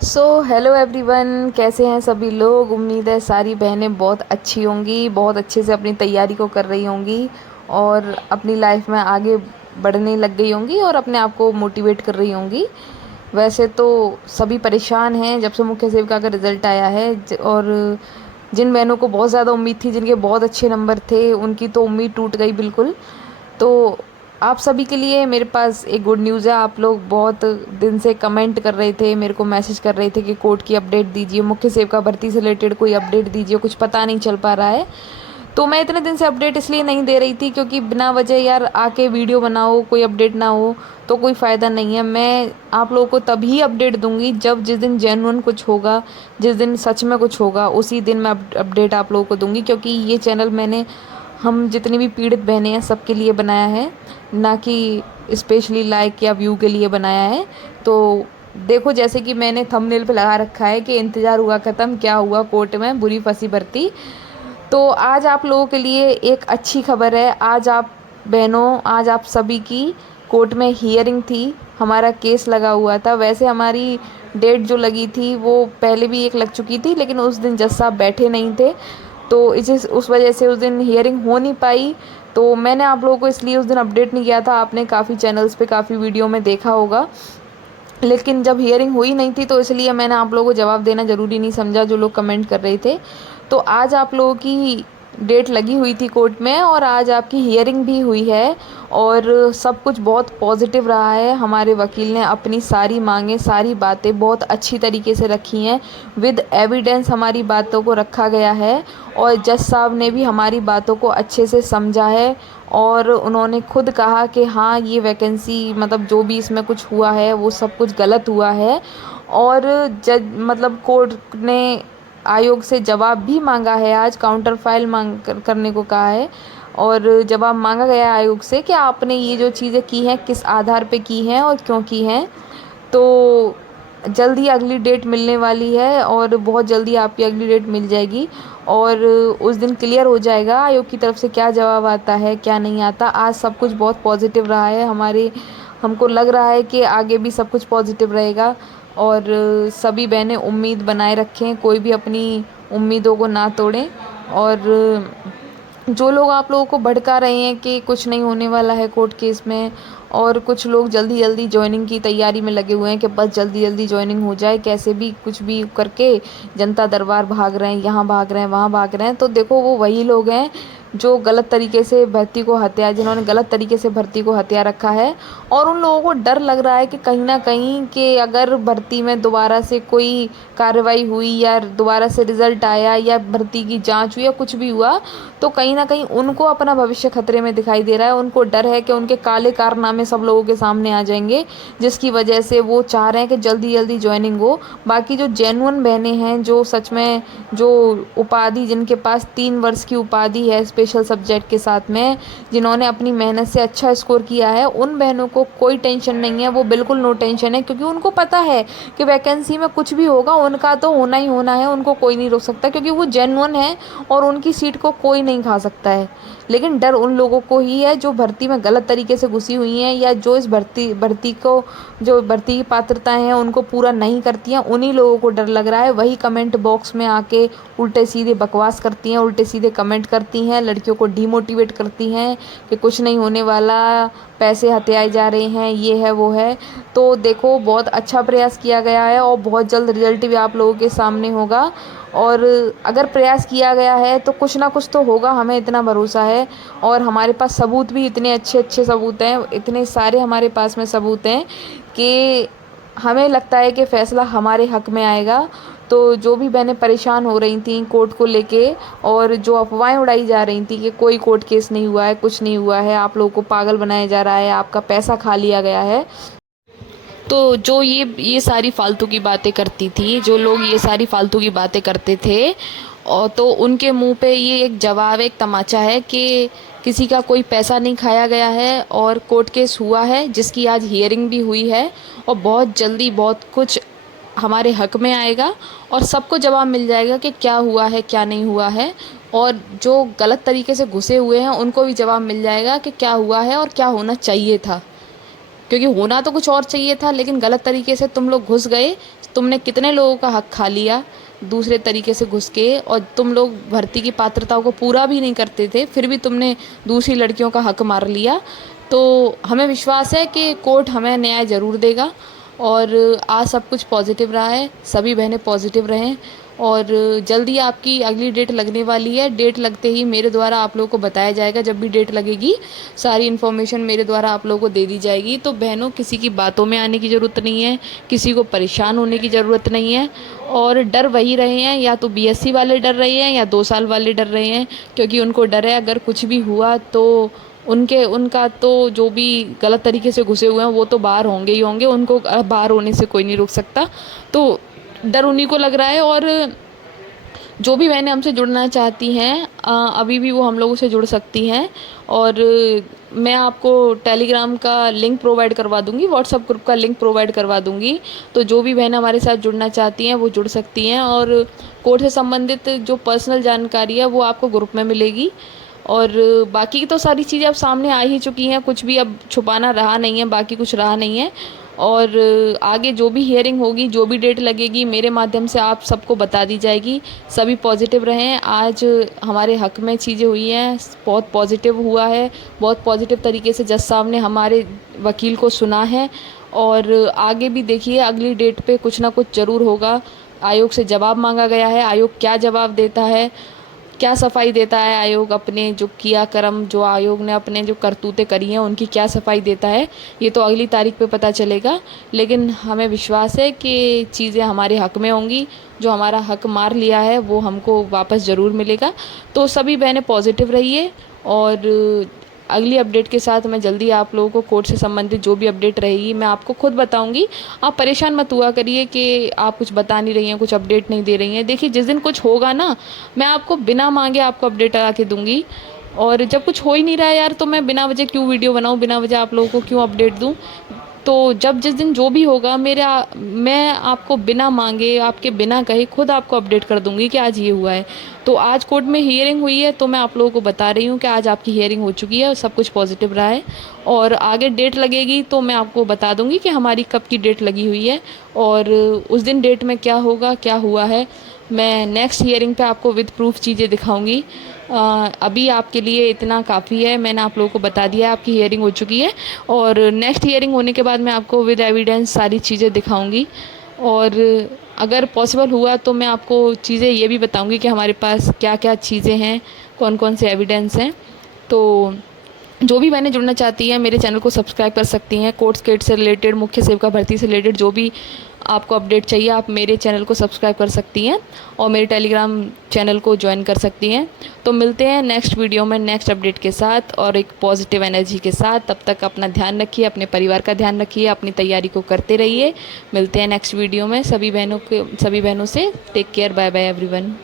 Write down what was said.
Hello everyone, कैसे हैं सभी लोग। उम्मीद है सारी बहनें बहुत अच्छी होंगी, बहुत अच्छे से अपनी तैयारी को कर रही होंगी और अपनी लाइफ में आगे बढ़ने लग गई होंगी और अपने आप को मोटिवेट कर रही होंगी। वैसे तो सभी परेशान हैं जब से मुख्य सेविका का रिज़ल्ट आया है और जिन बहनों को बहुत ज़्यादा उम्मीद थी, जिनके बहुत अच्छे नंबर थे, उनकी तो उम्मीद टूट गई बिल्कुल। तो आप सभी के लिए मेरे पास एक गुड न्यूज़ है। आप लोग बहुत दिन से कमेंट कर रहे थे, मेरे को मैसेज कर रहे थे कि कोर्ट की अपडेट दीजिए, मुख्य सेवका भर्ती से रिलेटेड कोई अपडेट दीजिए, कुछ पता नहीं चल पा रहा है। तो मैं इतने दिन से अपडेट इसलिए नहीं दे रही थी क्योंकि बिना वजह यार आके वीडियो बनाओ, कोई अपडेट ना हो तो कोई फ़ायदा नहीं है। मैं आप लोगों को तभी अपडेट दूंगी जब जिस दिन जेन्युइन कुछ होगा, जिस दिन सच में कुछ होगा, उसी दिन मैं अपडेट आप लोगों को दूंगी। क्योंकि ये चैनल मैंने हम जितनी भी पीड़ित बहनें हैं सबके लिए बनाया है, ना कि स्पेशली लाइक या व्यू के लिए बनाया है। तो देखो, जैसे कि मैंने थंबनेल पे लगा रखा है कि इंतज़ार हुआ ख़त्म, क्या हुआ कोर्ट में बुरी फंसी भर्ती। तो आज आप लोगों के लिए एक अच्छी खबर है। आज आप बहनों, आज आप सभी की कोर्ट में हियरिंग थी, हमारा केस लगा हुआ था। वैसे हमारी डेट जो लगी थी वो पहले भी एक लग चुकी थी, लेकिन उस दिन जज साहब बैठे नहीं थे, तो इस उस वजह से उस दिन हियरिंग हो नहीं पाई। तो मैंने आप लोगों को इसलिए उस दिन अपडेट नहीं किया था। आपने काफ़ी चैनल्स पे काफ़ी वीडियो में देखा होगा, लेकिन जब हियरिंग हुई नहीं थी तो इसलिए मैंने आप लोगों को जवाब देना ज़रूरी नहीं समझा, जो लोग कमेंट कर रहे थे। तो आज आप लोगों की डेट लगी हुई थी कोर्ट में और आज आपकी हियरिंग भी हुई है और सब कुछ बहुत पॉजिटिव रहा है। हमारे वकील ने अपनी सारी मांगें, सारी बातें बहुत अच्छी तरीके से रखी हैं, विद एविडेंस हमारी बातों को रखा गया है और जज साहब ने भी हमारी बातों को अच्छे से समझा है और उन्होंने खुद कहा कि हाँ, ये वैकेंसी मतलब जो भी इसमें कुछ हुआ है वो सब कुछ गलत हुआ है। और जज मतलब कोर्ट ने आयोग से जवाब भी मांगा है, आज काउंटर फाइल करने को कहा है और जवाब मांगा गया है आयोग से कि आपने ये जो चीज़ें की हैं किस आधार पे की हैं और क्यों की हैं। तो जल्दी अगली डेट मिलने वाली है और बहुत जल्दी आपकी अगली डेट मिल जाएगी और उस दिन क्लियर हो जाएगा आयोग की तरफ से क्या जवाब आता है, क्या नहीं आता। आज सब कुछ बहुत पॉजिटिव रहा है, हमारे हमको लग रहा है कि आगे भी सब कुछ पॉजिटिव रहेगा और सभी बहनें उम्मीद बनाए रखें, कोई भी अपनी उम्मीदों को ना तोड़ें। और जो लोग आप लोगों को भड़का रहे हैं कि कुछ नहीं होने वाला है कोर्ट केस में, और कुछ लोग जल्दी जल्दी ज्वाइनिंग की तैयारी में लगे हुए हैं कि बस जल्दी जल्दी ज्वाइनिंग हो जाए, कैसे भी कुछ भी करके जनता दरबार भाग रहे हैं, यहाँ भाग रहे हैं, वहाँ भाग रहे हैं। तो देखो, वो वही लोग हैं जो गलत तरीके से भर्ती को हत्या, जिन्होंने गलत तरीके से भर्ती को हत्या रखा है। और उन लोगों को डर लग रहा है कि कहीं ना कहीं कि अगर भर्ती में दोबारा से कोई कार्रवाई हुई या दोबारा से रिजल्ट आया या भर्ती की जांच हुई या कुछ भी हुआ, तो कहीं ना कहीं उनको अपना भविष्य खतरे में दिखाई दे रहा है। उनको डर है कि उनके काले कारनामे सब लोगों के सामने आ जाएंगे, जिसकी वजह से वो चाह रहे हैं कि जल्दी जल्दी ज्वाइनिंग हो। बाकी जो जेन्युइन बहनें हैं, जो सच में जो उपाधि, जिनके पास 3 वर्ष की उपाधि है स्पेशल सब्जेक्ट के साथ में, जिन्होंने अपनी मेहनत से अच्छा स्कोर किया है, उन बहनों को कोई टेंशन नहीं है, वो बिल्कुल नो टेंशन है। क्योंकि उनको पता है कि वैकेंसी में कुछ भी होगा उनका तो होना ही होना है, उनको कोई नहीं रोक सकता, क्योंकि वो जेन्युइन है और उनकी सीट को कोई नहीं खा सकता है। लेकिन डर उन लोगों को ही है जो भर्ती में गलत तरीके से घुसी हुई हैं या जो इस भर्ती को, जो भर्ती की पात्रताएं हैं उनको पूरा नहीं करती हैं, उन्हीं लोगों को डर लग रहा है। वही कमेंट बॉक्स में आके उल्टे सीधे बकवास करती हैं, उल्टे सीधे कमेंट करती हैं, लड़कियों को डीमोटिवेट करती हैं कि कुछ नहीं होने वाला, पैसे हथियाए जा रहे हैं, ये है वो है। तो देखो, बहुत अच्छा प्रयास किया गया है और बहुत जल्द रिजल्ट भी आप लोगों के सामने होगा। और अगर प्रयास किया गया है तो कुछ ना कुछ तो होगा, हमें इतना भरोसा है। और हमारे पास सबूत भी इतने अच्छे अच्छे सबूत हैं, इतने सारे हमारे पास में सबूत हैं कि हमें लगता है कि फ़ैसला हमारे हक में आएगा। तो जो भी बहनें परेशान हो रही थी कोर्ट को लेके और जो अफवाहें उड़ाई जा रही थी कि कोई कोर्ट केस नहीं हुआ है, कुछ नहीं हुआ है, आप लोगों को पागल बनाया जा रहा है, आपका पैसा खा लिया गया है, तो जो ये सारी फालतू की बातें करती थी, जो लोग ये सारी फालतू की बातें करते थे, और तो उनके मुंह पे ये एक जवाब, एक तमाचा है कि किसी का कोई पैसा नहीं खाया गया है और कोर्ट केस हुआ है जिसकी आज हियरिंग भी हुई है और बहुत जल्दी बहुत कुछ हमारे हक में आएगा और सबको जवाब मिल जाएगा कि क्या हुआ है, क्या नहीं हुआ है। और जो गलत तरीके से घुसे हुए हैं उनको भी जवाब मिल जाएगा कि क्या हुआ है और क्या होना चाहिए था। क्योंकि होना तो कुछ और चाहिए था, लेकिन गलत तरीके से तुम लोग घुस गए, तुमने कितने लोगों का हक खा लिया दूसरे तरीके से घुस के, और तुम लोग भर्ती की पात्रताओं को पूरा भी नहीं करते थे, फिर भी तुमने दूसरी लड़कियों का हक मार लिया। तो हमें विश्वास है कि कोर्ट हमें न्याय ज़रूर देगा। और आज सब कुछ पॉजिटिव रहा है, सभी बहनें पॉजिटिव रहें। और जल्दी आपकी अगली डेट लगने वाली है। डेट लगते ही मेरे द्वारा आप लोगों को बताया जाएगा। जब भी डेट लगेगी सारी इन्फॉर्मेशन मेरे द्वारा आप लोगों को दे दी जाएगी। तो बहनों, किसी की बातों में आने की ज़रूरत नहीं है, किसी को परेशान होने की ज़रूरत नहीं है। और डर वही रहे हैं, या तो बीएससी वाले डर रहे हैं या 2 साल वाले डर रहे हैं, क्योंकि उनको डर है अगर कुछ भी हुआ तो उनका तो जो भी गलत तरीके से घुसे हुए हैं वो तो बाहर होंगे ही होंगे, उनको बाहर होने से कोई नहीं रोक सकता। तो डर उन्हीं को लग रहा है। और जो भी बहनें हमसे जुड़ना चाहती हैं अभी भी वो हम लोगों से जुड़ सकती हैं। और मैं आपको टेलीग्राम का लिंक प्रोवाइड करवा दूंगी, व्हाट्सएप ग्रुप का लिंक प्रोवाइड करवा दूंगी। तो जो भी बहनें हमारे साथ जुड़ना चाहती हैं वो जुड़ सकती हैं। और कोर्ट से संबंधित जो पर्सनल जानकारी है वो आपको ग्रुप में मिलेगी। और बाकी की तो सारी चीज़ें अब सामने आ ही चुकी हैं, कुछ भी अब छुपाना रहा नहीं है, बाकी कुछ रहा नहीं है। और आगे जो भी हियरिंग होगी, जो भी डेट लगेगी, मेरे माध्यम से आप सबको बता दी जाएगी। सभी पॉजिटिव रहें। आज हमारे हक में चीज़ें हुई हैं, बहुत पॉजिटिव हुआ है, बहुत पॉजिटिव तरीके से जज साहब ने हमारे वकील को सुना है। और आगे भी देखिए अगली डेट पे कुछ ना कुछ ज़रूर होगा। आयोग से जवाब मांगा गया है, आयोग क्या जवाब देता है, क्या सफाई देता है आयोग, अपने जो किया कर्म, जो आयोग ने अपने जो करतूतें करी हैं उनकी क्या सफाई देता है, ये तो अगली तारीख पे पता चलेगा। लेकिन हमें विश्वास है कि चीज़ें हमारे हक में होंगी। जो हमारा हक मार लिया है वो हमको वापस ज़रूर मिलेगा। तो सभी बहनें पॉजिटिव रहिए। और अगली अपडेट के साथ मैं जल्दी आप लोगों को कोर्ट से संबंधित जो भी अपडेट रहेगी मैं आपको खुद बताऊंगी। आप परेशान मत हुआ करिए कि आप कुछ बता नहीं रही हैं, कुछ अपडेट नहीं दे रही हैं। देखिए जिस दिन कुछ होगा ना, मैं आपको बिना मांगे आपको अपडेट आके के दूंगी। और जब कुछ हो ही नहीं रहा है यार, तो मैं बिना वजह क्यों वीडियो बनाऊं, बिना वजह आप लोगों को क्यों अपडेट दूं। तो जब जिस दिन जो भी होगा मैं आपको बिना मांगे, आपके बिना कहे खुद आपको अपडेट कर दूंगी कि आज ये हुआ है। तो आज कोर्ट में हियरिंग हुई है, तो मैं आप लोगों को बता रही हूँ कि आज आपकी हियरिंग हो चुकी है और सब कुछ पॉजिटिव रहा है। और आगे डेट लगेगी तो मैं आपको बता दूंगी कि हमारी कब की डेट लगी हुई है, और उस दिन डेट में क्या होगा, क्या हुआ है। मैं नेक्स्ट हियरिंग पे आपको विद प्रूफ चीज़ें दिखाऊंगी। अभी आपके लिए इतना काफ़ी है, मैंने आप लोगों को बता दिया है, आपकी हियरिंग हो चुकी है। और नेक्स्ट हियरिंग होने के बाद मैं आपको विद एविडेंस सारी चीज़ें दिखाऊंगी। और अगर पॉसिबल हुआ तो मैं आपको चीज़ें ये भी बताऊंगी कि हमारे पास क्या क्या चीज़ें हैं, कौन कौन से एविडेंस हैं। तो जो भी मैंने जुड़ना चाहती है मेरे चैनल को सब्सक्राइब कर सकती हैं। कोर्ट केस से रिलेटेड, मुख्य सेवका भर्ती से रिलेटेड जो भी आपको अपडेट चाहिए आप मेरे चैनल को सब्सक्राइब कर सकती हैं और मेरे टेलीग्राम चैनल को ज्वाइन कर सकती हैं। तो मिलते हैं नेक्स्ट वीडियो में नेक्स्ट अपडेट के साथ और एक पॉजिटिव एनर्जी के साथ। तब तक अपना ध्यान रखिए, अपने परिवार का ध्यान रखिए, अपनी तैयारी को करते रहिए। मिलते हैं नेक्स्ट वीडियो में। सभी बहनों से take care, bye bye everyone.